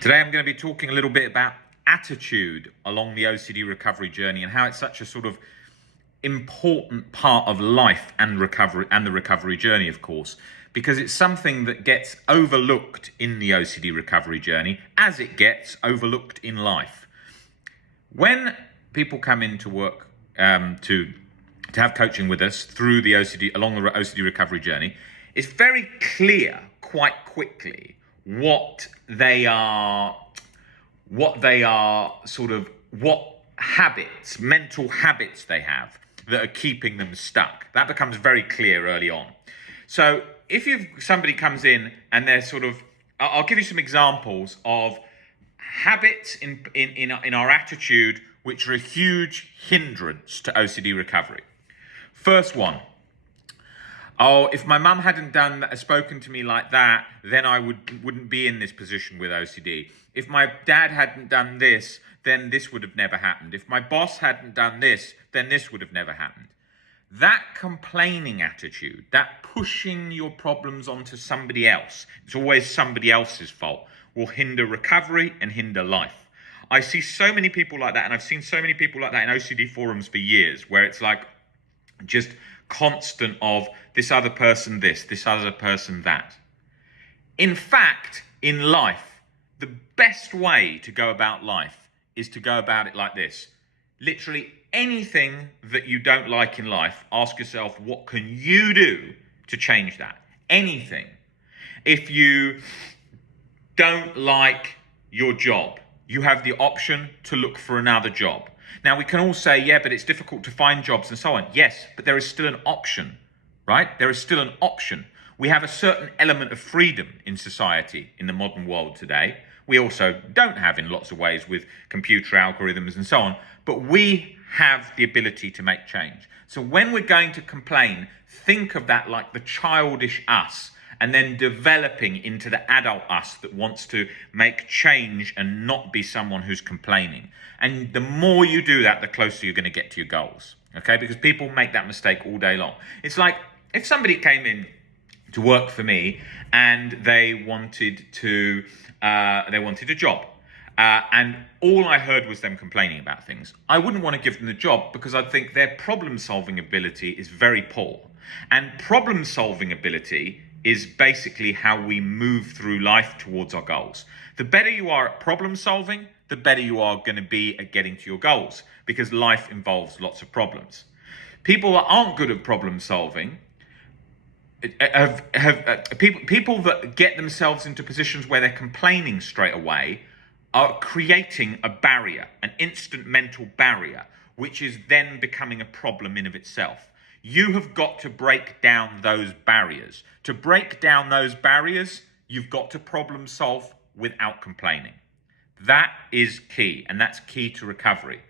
Today I'm going to be talking a little bit about attitude along the OCD recovery journey and how it's such a sort of important part of life and recovery, and the recovery journey, of course, because it's something that gets overlooked in the OCD recovery journey as it gets overlooked in life. When people come into work to have coaching with us through the OCD, along the OCD recovery journey, it's very clear quite quickly what habits, mental habits they have that are keeping them stuck. That becomes very clear early on. So if somebody comes in and they're I'll give you some examples of habits in our attitude which are a huge hindrance to OCD recovery. First one. Oh, if my mum hadn't spoken to me like that, then I wouldn't be in this position with OCD. If my dad hadn't done this, then this would have never happened. If my boss hadn't done this, then this would have never happened. That complaining attitude, that pushing your problems onto somebody else, it's always somebody else's fault, will hinder recovery and hinder life. I see so many people like that, and I've seen so many people like that in OCD forums for years, where it's like just constant of this other person this other person that. In fact, in life, the best way to go about life is to go about it like this. Literally anything that you don't like in life, ask yourself, what can you do to change that? Anything. If you don't like your job, you have the option to look for another job. Now, we can all say, yeah, but it's difficult to find jobs and so on. Yes, but there is still an option, right? There is still an option. We have a certain element of freedom in society in the modern world today. We also don't have in lots of ways with computer algorithms and so on, but we have the ability to make change. So when we're going to complain, think of that like the childish us, and then developing into the adult us that wants to make change and not be someone who's complaining. And the more you do that, the closer you're going to get to your goals. Okay? Because people make that mistake all day long. It's like if somebody came in to work for me and they wanted a job. And all I heard was them complaining about things. I wouldn't want to give them the job because I think their problem-solving ability is very poor. And problem-solving ability is basically how we move through life towards our goals. The better you are at problem solving, the better you are going to be at getting to your goals, because life involves lots of problems. People that aren't good at problem solving people that get themselves into positions where they're complaining straight away are creating a barrier, an instant mental barrier, which is then becoming a problem in of itself. You have got to break down those barriers. To break down those barriers, you've got to problem solve without complaining. That is key, and that's key to recovery.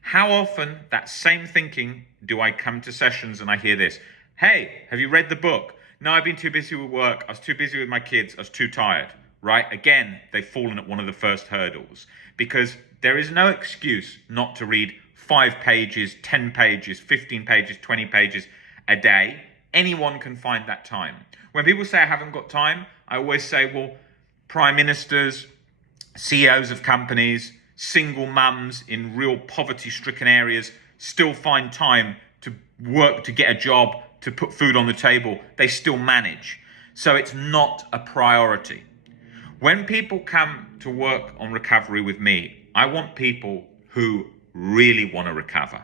How often that same thinking do I come to sessions and I hear this? Hey, have you read the book? No, I've been too busy with work. I was too busy with my kids. I was too tired, right? Again, they've fallen at one of the first hurdles, because there is no excuse not to read 5 pages, 10 pages, 15 pages, 20 pages a day. Anyone can find that time. When people say I haven't got time, I always say, well, prime ministers, CEOs of companies, single mums in real poverty-stricken areas still find time to work, to get a job, to put food on the table. They still manage. So it's not a priority. When people come to work on recovery with me, I want people who really want to recover,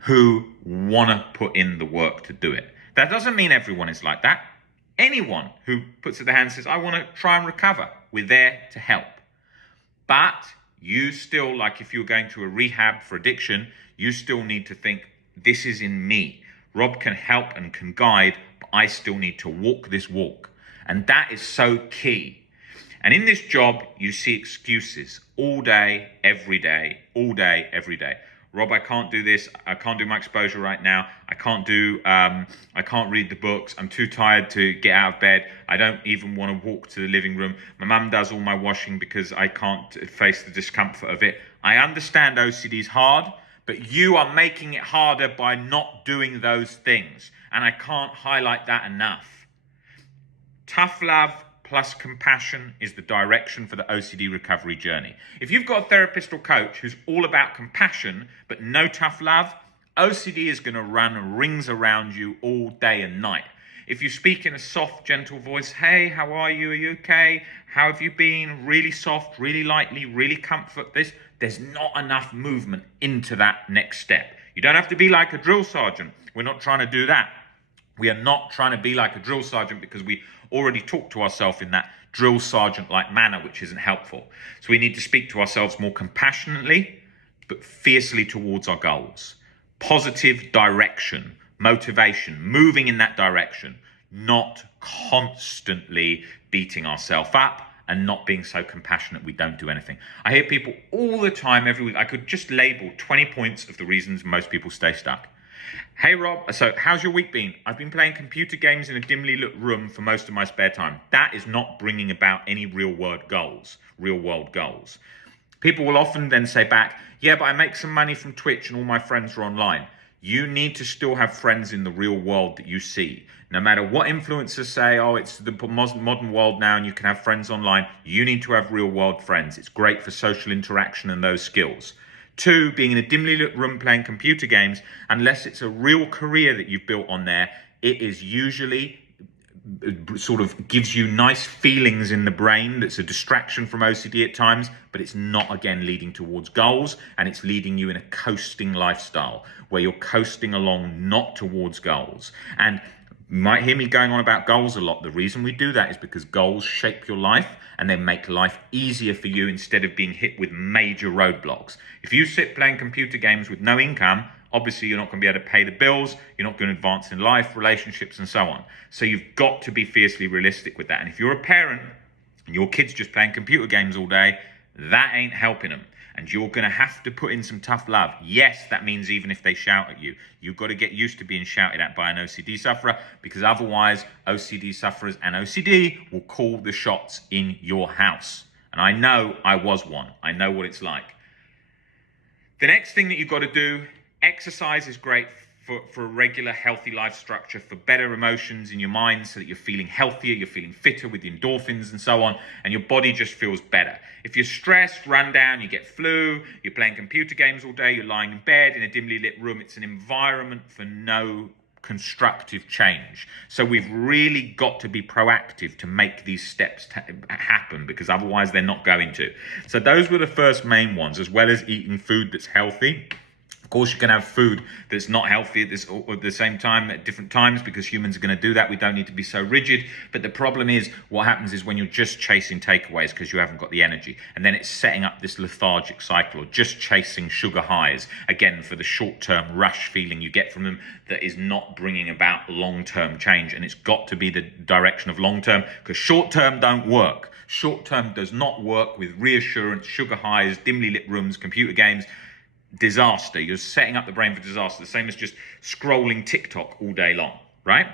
who want to put in the work to do it. That doesn't mean everyone is like that. Anyone who puts up their hand and says, I want to try and recover, we're there to help. But you still, like if you're going to a rehab for addiction, you still need to think, this is in me. Rob can help and can guide, but I still need to walk this walk. And that is so key. And in this job, you see excuses all day, every day, all day, every day. Rob, I can't do this. I can't do my exposure right now. I can't read the books. I'm too tired to get out of bed. I don't even want to walk to the living room. My mum does all my washing because I can't face the discomfort of it. I understand OCD is hard, but you are making it harder by not doing those things. And I can't highlight that enough. Tough love plus compassion is the direction for the OCD recovery journey. If you've got a therapist or coach who's all about compassion but no tough love, OCD is going to run rings around you all day and night. If you speak in a soft, gentle voice, hey, how are you? Are you okay? How have you been? Really soft, really lightly, really comfort this. There's not enough movement into that next step. You don't have to be like a drill sergeant. We're not trying to do that. We are not trying to be like a drill sergeant because we already talk to ourselves in that drill sergeant-like manner, which isn't helpful. So we need to speak to ourselves more compassionately, but fiercely towards our goals. Positive direction, motivation, moving in that direction, not constantly beating ourselves up and not being so compassionate we don't do anything. I hear people all the time, every week. I could just label 20 points of the reasons most people stay stuck. Hey Rob, so how's your week been? I've been playing computer games in a dimly lit room for most of my spare time. That is not bringing about any real world goals. People will often then say back, yeah, but I make some money from Twitch and all my friends are online. You need to still have friends in the real world that you see. No matter what influencers say, oh, it's the modern world now and you can have friends online, you need to have real world friends. It's great for social interaction and those skills. 2, being in a dimly lit room playing computer games, unless it's a real career that you've built on there, it is usually sort of gives you nice feelings in the brain. That's a distraction from OCD at times, but it's not, again, leading towards goals, and it's leading you in a coasting lifestyle where you're coasting along, not towards goals. And you might hear me going on about goals a lot. The reason we do that is because goals shape your life and they make life easier for you instead of being hit with major roadblocks. If you sit playing computer games with no income, obviously you're not going to be able to pay the bills, you're not going to advance in life, relationships, and so on. So you've got to be fiercely realistic with that. And if you're a parent and your kid's just playing computer games all day, that ain't helping them. And you're going to have to put in some tough love. Yes, that means even if they shout at you, you've got to get used to being shouted at by an OCD sufferer, because otherwise OCD sufferers and OCD will call the shots in your house. And I know I was one. I know what it's like. The next thing that you've got to do, exercise is great for a regular healthy life structure, for better emotions in your mind so that you're feeling healthier, you're feeling fitter with the endorphins and so on, and your body just feels better. If you're stressed, run down, you get flu, you're playing computer games all day, you're lying in bed in a dimly lit room, it's an environment for no constructive change. So we've really got to be proactive to make these steps happen, because otherwise they're not going to. So those were the first main ones, as well as eating food that's healthy. Of course, you can have food that's not healthy at the same time at different times, because humans are going to do that. We don't need to be so rigid. But the problem is, what happens is when you're just chasing takeaways because you haven't got the energy, and then it's setting up this lethargic cycle, or just chasing sugar highs, again, for the short-term rush feeling you get from them that is not bringing about long-term change. And it's got to be the direction of long-term, because short-term don't work. Short-term does not work with reassurance, sugar highs, dimly lit rooms, computer games. Disaster. You're setting up the brain for disaster, the same as just scrolling TikTok all day long, right?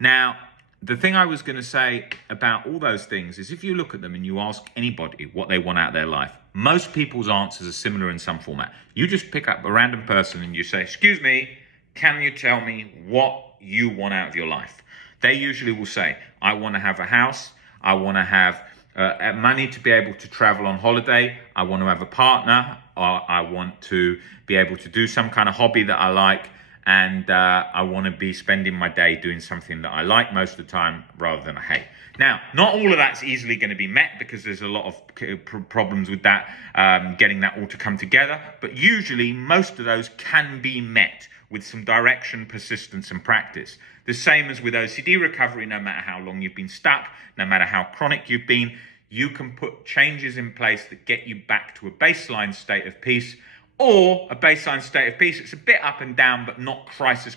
Now, the thing I was going to say about all those things is, if you look at them and you ask anybody what they want out of their life, most people's answers are similar in some format. You just pick up a random person and you say, excuse me, can you tell me what you want out of your life? They usually will say, I want to have a house, I want to have money to be able to travel on holiday, I want to have a partner, or I want to be able to do some kind of hobby that I like, and I want to be spending my day doing something that I like most of the time rather than I hate. Now, not all of that's easily going to be met, because there's a lot of problems with that, getting that all to come together, but usually most of those can be met with some direction, persistence, and practice. The same as with OCD recovery. No matter how long you've been stuck, no matter how chronic you've been, you can put changes in place that get you back to a baseline state of peace, or a baseline state of peace. It's a bit up and down, but not crisis,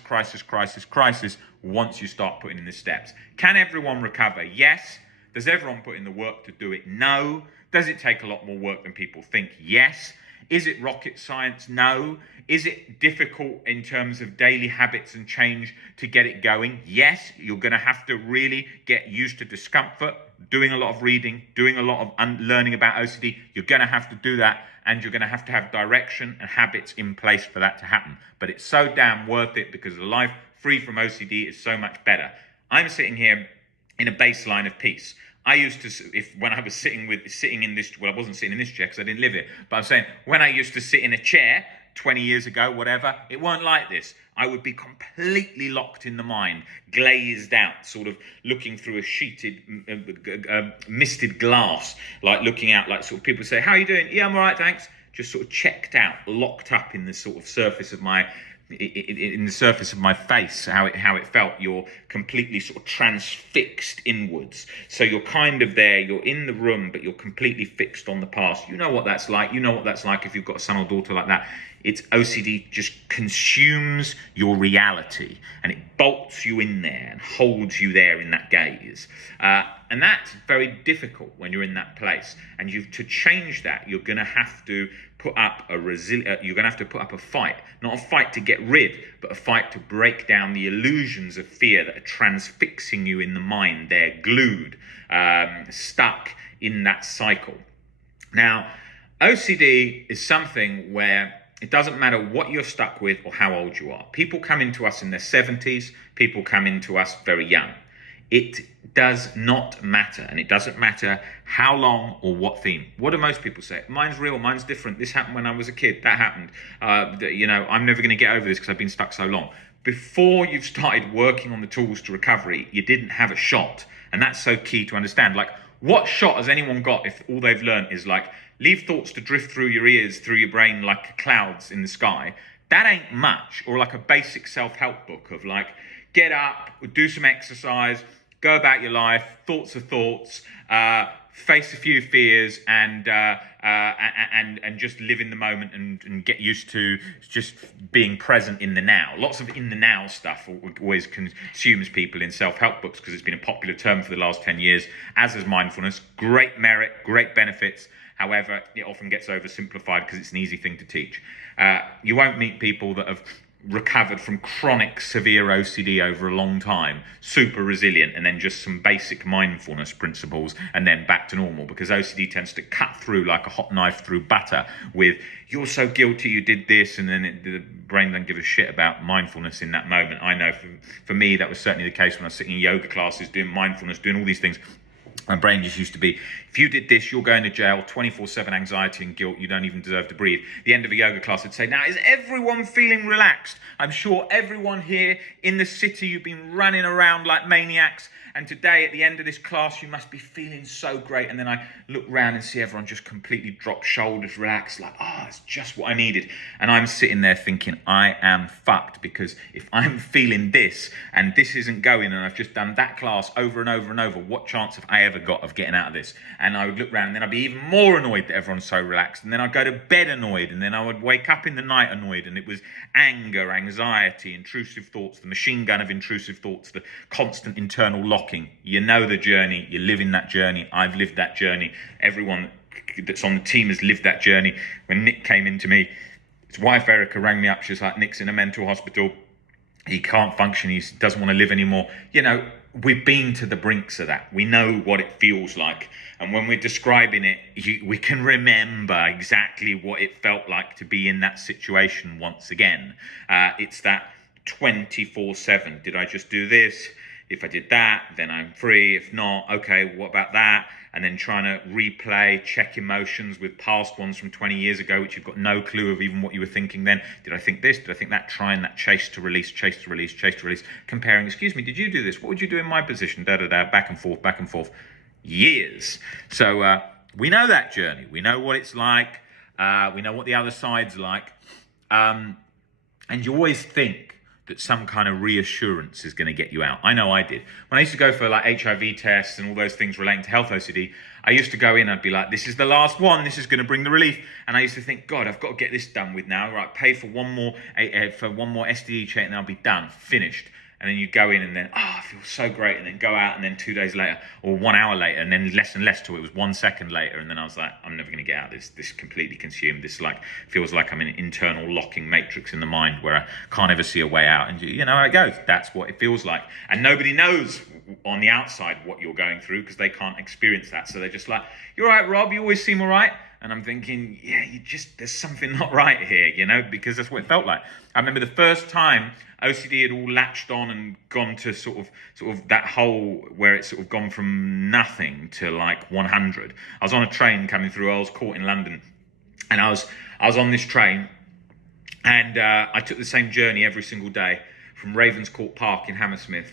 once you start putting in the steps. Can everyone recover? Yes. Does everyone put in the work to do it? No. Does it take a lot more work than people think? Yes. Is it rocket science? No. Is it difficult in terms of daily habits and change to get it going? Yes. You're going to have to really get used to discomfort, doing a lot of reading, doing a lot of learning about OCD. You're going to have to do that, and you're going to have direction and habits in place for that to happen. But it's so damn worth it, because a life free from OCD is so much better. I'm sitting here in a baseline of peace. I used to, when I was sitting in this, well, I wasn't sitting in this chair because I didn't live it, but I'm saying when I used to sit in a chair 20 years ago, whatever, it weren't like this. I would be completely locked in the mind, glazed out, sort of looking through a sheeted, misted glass, like looking out, like sort of people say, "How are you doing?" "Yeah, I'm all right, thanks." Just sort of checked out, locked up in the sort of surface of my face, how it felt. You're completely sort of transfixed inwards. So you're kind of there, you're in the room, but you're completely fixed on the past. You know what that's like. You know what that's like if you've got a son or daughter like that. It's OCD just consumes your reality and it bolts you in there and holds you there in that gaze. And that's very difficult when you're in that place. And to change that, you're going to have to put up a fight, not a fight to get rid, but a fight to break down the illusions of fear that are transfixing you in the mind. They're glued, stuck in that cycle. Now, OCD is something where it doesn't matter what you're stuck with or how old you are. People come into us in their 70s, people come into us very young. It does not matter, and it doesn't matter how long or what theme. What do most people say? Mine's real, mine's different. This happened when I was a kid, that happened. I'm never going to get over this because I've been stuck so long. Before you've started working on the tools to recovery, you didn't have a shot. And that's so key to understand. Like, what shot has anyone got if all they've learned is like, leave thoughts to drift through your ears, through your brain like clouds in the sky? That ain't much. Or like a basic self-help book of like, get up, do some exercise, go about your life, thoughts are thoughts, face a few fears, and just live in the moment and get used to just being present in the now. Lots of in the now stuff always consumes people in self-help books because it's been a popular term for the last 10 years, as is mindfulness. Great merit, great benefits. However, it often gets oversimplified because it's an easy thing to teach. You won't meet people that have recovered from chronic severe OCD over a long time, super resilient, and then just some basic mindfulness principles and then back to normal, because OCD tends to cut through like a hot knife through butter with, you're so guilty you did this, and then the brain doesn't give a shit about mindfulness in that moment. I know for me that was certainly the case when I was sitting in yoga classes doing mindfulness, doing all these things. My brain just used to be, if you did this, you're going to jail, 24/7 anxiety and guilt, you don't even deserve to breathe. The end of a yoga class would say, now, is everyone feeling relaxed? I'm sure everyone here in the city, you've been running around like maniacs, and today at the end of this class, you must be feeling so great. And then I look around and see everyone just completely drop shoulders, relaxed, like, it's just what I needed. And I'm sitting there thinking, I am fucked, because if I'm feeling this and this isn't going and I've just done that class over and over and over, what chance have I ever got of getting out of this? And I would look around and then I'd be even more annoyed that everyone's so relaxed. And then I'd go to bed annoyed, and then I would wake up in the night annoyed, and it was anger, anxiety, intrusive thoughts, the machine gun of intrusive thoughts, the constant internal locking. You know the journey, you live in that journey. I've lived that journey. Everyone that's on the team has lived that journey. When Nick came into me, his wife Erica rang me up. She was like, Nick's in a mental hospital. He can't function. He doesn't want to live anymore. You know, we've been to the brinks of that. We know what it feels like. And when we're describing it, we can remember exactly what it felt like to be in that situation once again. It's that 24/7. Did I just do this? If I did that, then I'm free. If not, okay, what about that? And then trying to replay, check emotions with past ones from 20 years ago, which you've got no clue of even what you were thinking then. Did I think this? Did I think that? Trying that chase to release, chase to release, chase to release. Comparing, excuse me, did you do this? What would you do in my position? Da-da-da, back and forth, back and forth. Years. So we know that journey. We know what it's like. We know what the other side's like. And you always think that some kind of reassurance is going to get you out. I know I did. When I used to go for like HIV tests and all those things relating to health OCD, I used to go in, I'd be like, this is the last one, this is going to bring the relief. And I used to think, God, I've got to get this done with now. Right, pay for one more STD check and I'll be done, finished. And then you go in and then, I feel so great. And then go out and then 2 days later or 1 hour later and then less and less till it was 1 second later. And then I was like, I'm never going to get out of this. This completely consumed. This like feels like I'm in an internal locking matrix in the mind where I can't ever see a way out. And you know how it goes. That's what it feels like. And nobody knows on the outside what you're going through because they can't experience that. So they're just like, you're all right, Rob, you always seem all right. And I'm thinking, yeah, there's something not right here, because that's what it felt like. I remember the first time OCD had all latched on and gone to sort of that hole where it's sort of gone from nothing to like 100. I was on a train coming through Earl's Court in London, and I was on this train, and I took the same journey every single day from Ravenscourt Park in Hammersmith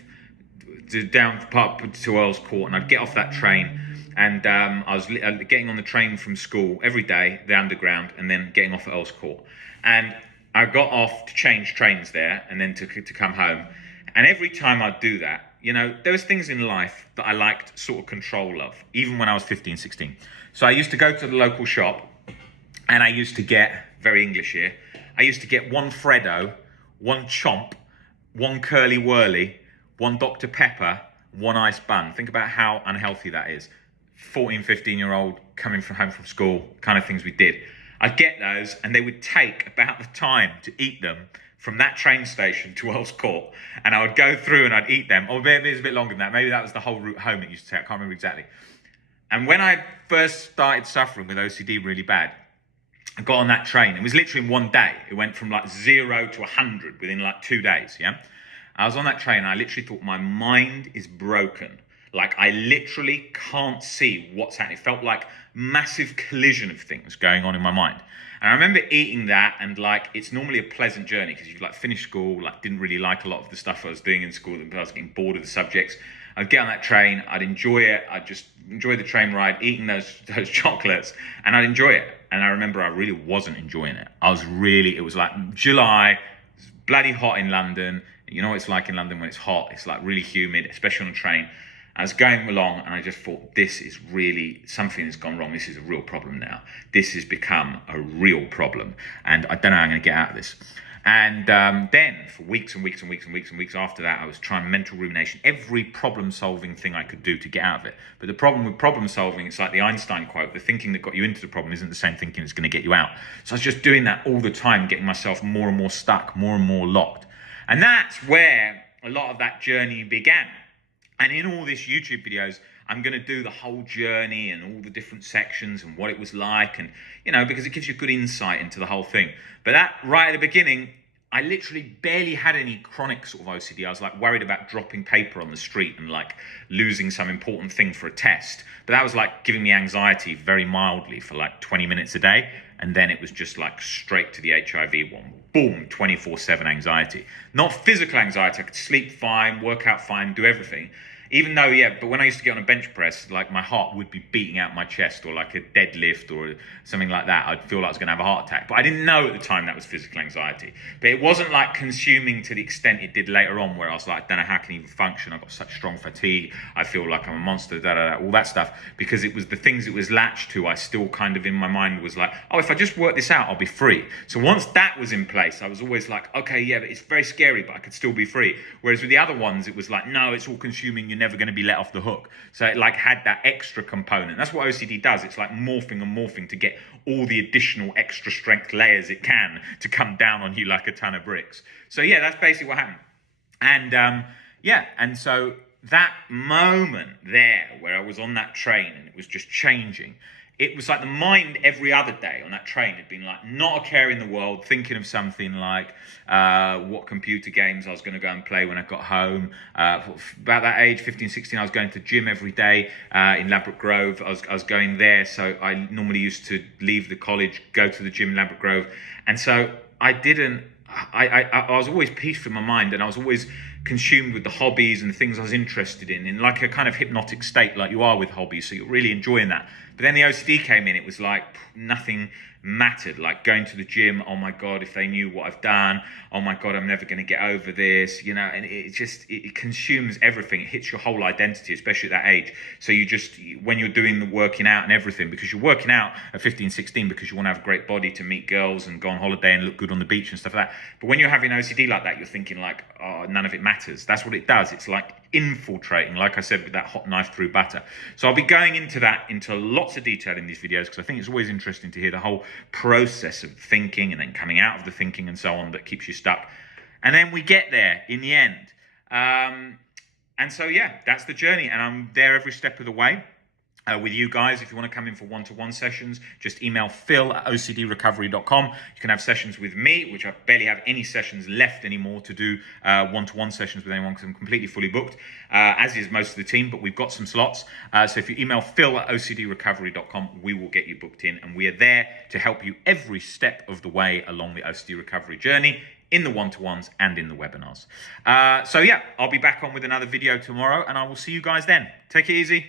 down to Earl's Court, and I'd get off that train, and I was getting on the train from school every day, the underground, and then getting off at Earl's Court. And I got off to change trains there, and then to come home. And every time I'd do that, there was things in life that I liked sort of control of, even when I was 15, 16. So I used to go to the local shop, and I used to get, very English here, I used to get one Freddo, one Chomp, one Curly Whirly, one Dr. Pepper, one ice bun. Think about how unhealthy that is. 14, 15-year-old coming from home from school, kind of things we did. I'd get those, and they would take about the time to eat them from that train station to Earl's Court. And I would go through and I'd eat them. Or maybe it was a bit longer than that. Maybe that was the whole route home it used to take. I can't remember exactly. And when I first started suffering with OCD really bad, I got on that train. It was literally in one day. It went from like 0 to 100 within like 2 days, yeah? I was on that train and I literally thought my mind is broken. Like I literally can't see what's happening. It felt like massive collision of things going on in my mind. And I remember eating that, and like it's normally a pleasant journey because you like finished school, like didn't really like a lot of the stuff I was doing in school, I was getting bored of the subjects. I'd get on that train, I'd enjoy it, I'd just enjoy the train ride, eating those chocolates, and I'd enjoy it. And I remember I really wasn't enjoying it. It was like July, it's bloody hot in London. You know what it's like in London when it's hot, it's like really humid, especially on a train. I was going along and I just thought, this is really, something has gone wrong. This is a real problem now. This has become a real problem. And I don't know how I'm going to get out of this. And then for weeks and weeks and weeks and weeks and weeks after that, I was trying mental rumination, every problem-solving thing I could do to get out of it. But the problem with problem-solving, it's like the Einstein quote, the thinking that got you into the problem isn't the same thinking that's going to get you out. So I was just doing that all the time, getting myself more and more stuck, more and more locked. And that's where a lot of that journey began. And in all these YouTube videos, I'm going to do the whole journey and all the different sections and what it was like, and because it gives you good insight into the whole thing. But that right at the beginning, I literally barely had any chronic sort of OCD. I was like worried about dropping paper on the street and like losing some important thing for a test. But that was like giving me anxiety very mildly for like 20 minutes a day. And then it was just like straight to the HIV one. Boom, 24/7 anxiety. Not physical anxiety. I could sleep fine, work out fine, do everything. Even though, but when I used to get on a bench press, like my heart would be beating out my chest, or like a deadlift or something like that. I'd feel like I was going to have a heart attack. But I didn't know at the time that was physical anxiety. But it wasn't like consuming to the extent it did later on, where I was like, I don't know how I can even function. I've got such strong fatigue. I feel like I'm a monster, all that stuff. Because it was the things it was latched to, I still kind of in my mind was like, oh, if I just work this out, I'll be free. So once that was in place, I was always like, okay, yeah, but it's very scary, but I could still be free. Whereas with the other ones, it was like, no, it's all consuming. You're never going to be let off the hook. So it like had that extra component. That's what OCD does. It's like morphing and morphing to get all the additional extra strength layers it can to come down on you like a ton of bricks. So yeah, that's basically what happened. And and so that moment there where I was on that train and it was just changing, it was like the mind every other day on that train had been like not a care in the world, thinking of something like what computer games I was going to go and play when I got home. About that age, 15, 16, I was going to the gym every day in Ladbroke Grove. I was going there, so I normally used to leave the college, go to the gym in Ladbroke Grove. And so I was always peaceful in my mind, and I was always consumed with the hobbies and the things I was interested in like a kind of hypnotic state like you are with hobbies, so you're really enjoying that. But then the OCD came in, it was like nothing mattered, like going to the gym, oh my God, if they knew what I've done, oh my God, I'm never going to get over this, and it consumes everything. It hits your whole identity, especially at that age. So you just, when you're doing the working out and everything, because you're working out at 15, 16 because you want to have a great body to meet girls and go on holiday and look good on the beach and stuff like that. But when you're having OCD like that, you're thinking like, oh, none of it matters. That's what it does. It's like infiltrating, like I said, with that hot knife through butter. So I'll be going into lots of detail in these videos, because I think it's always interesting to hear the whole process of thinking and then coming out of the thinking and so on that keeps you stuck. And then we get there in the end. And so, yeah, that's the journey. And I'm there every step of the way. with you guys. If you want to come in for one-to-one sessions, just email phil@ocdrecovery.com. You can have sessions with me, which I barely have any sessions left anymore to do one-to-one sessions with anyone because I'm completely fully booked, as is most of the team, but we've got some slots. So if you email phil@ocdrecovery.com, we will get you booked in, and we are there to help you every step of the way along the OCD recovery journey, in the one-to-ones and in the webinars. So yeah, I'll be back on with another video tomorrow, and I will see you guys then. Take it easy.